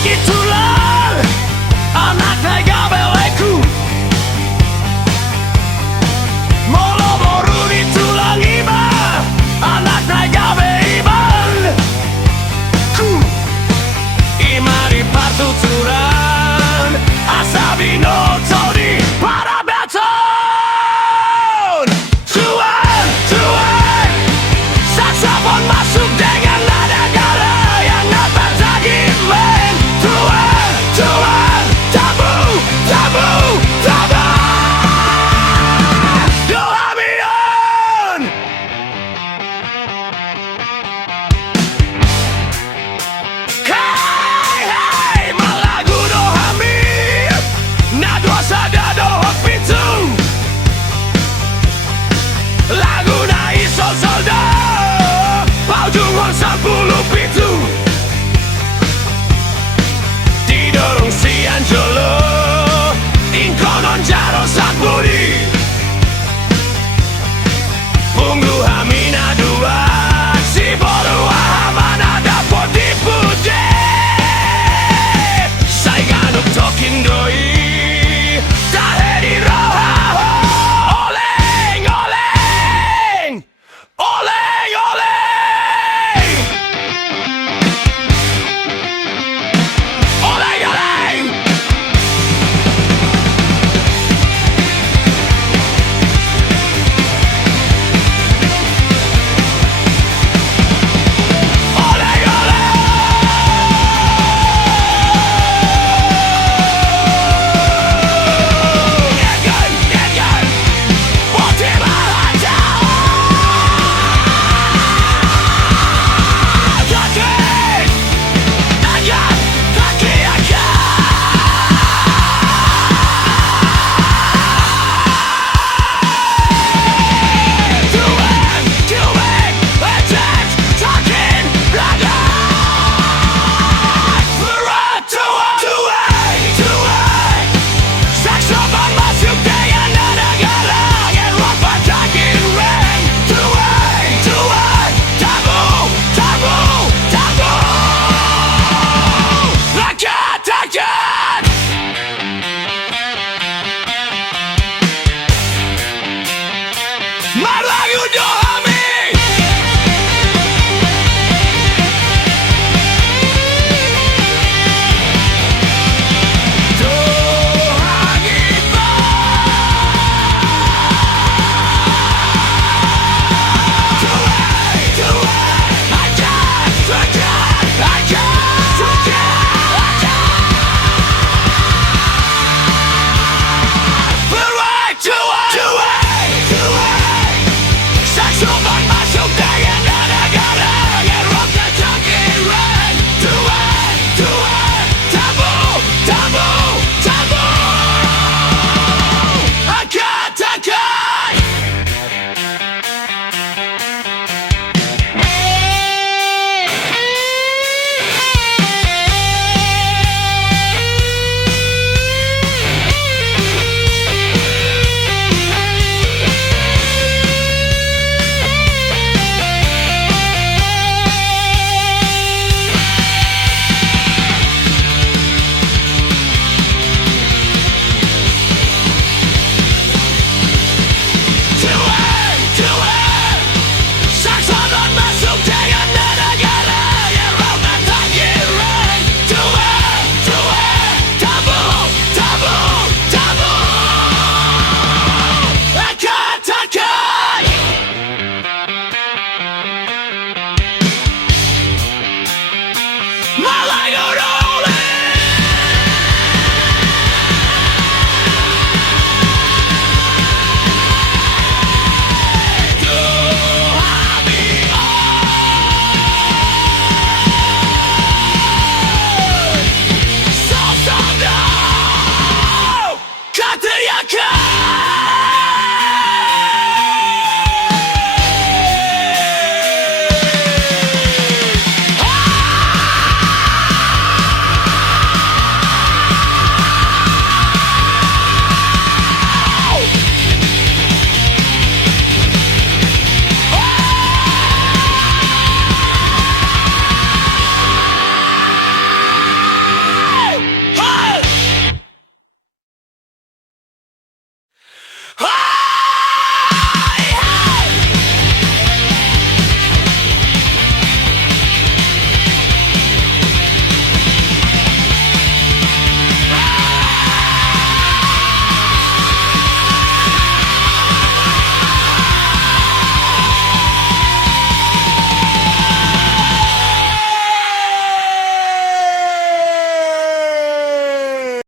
Itulah anak tega beleku, molo boru ditulang iba, anak tega beiban. Ku imari partuturan, asabino todi para beton. Tuan, tuan, saksofon masuk dengan nada gala yang dapat tagih. Tuan, tuan, tabu, tabu, tabu. Dohamion. Hai, hai, Marlagu dohami, nadwa sada dohok pitu. Lagu na iso solda, paujungon 10 pitu. Didorong si Angelo, inkonon jaro sakbudi. Punggu hamina dua, si boru ahamana dapat dipuji. Sainganuk tokin doi, tahedi roha. Oleng, oleng, oleng, oleng. Oleng, oleng. Oleng, oleng. Nyegan, nyegan, putih balaja. Kaki, tangan, kaki akan. Tuan, tuan, attack, talking, blood. Berat, tuan, tuan, tuan. Saksofon masuk dengan nada galang yang lupa tagih ring. Tuan, tuan, tabu, tabu, tabu. Rakyat, rakyat. Marlagu dohami. Dohagi tuai, tuai, ajar, ajar, ajar, ajar. Beruai, tuai, tuai, tuai. Saksofon masuk dengan nada galang yang lupa tagih ring. Tuan, tuan, tabu, tabu, tabu. Angkat, angkat. Tuan, tuan, saksofon masuk dengan nada galang yang lupa tagih ring. Tuan, tuan, tabu, tabu, tabu. Angkat, angkat. Marlagu rolling. Kata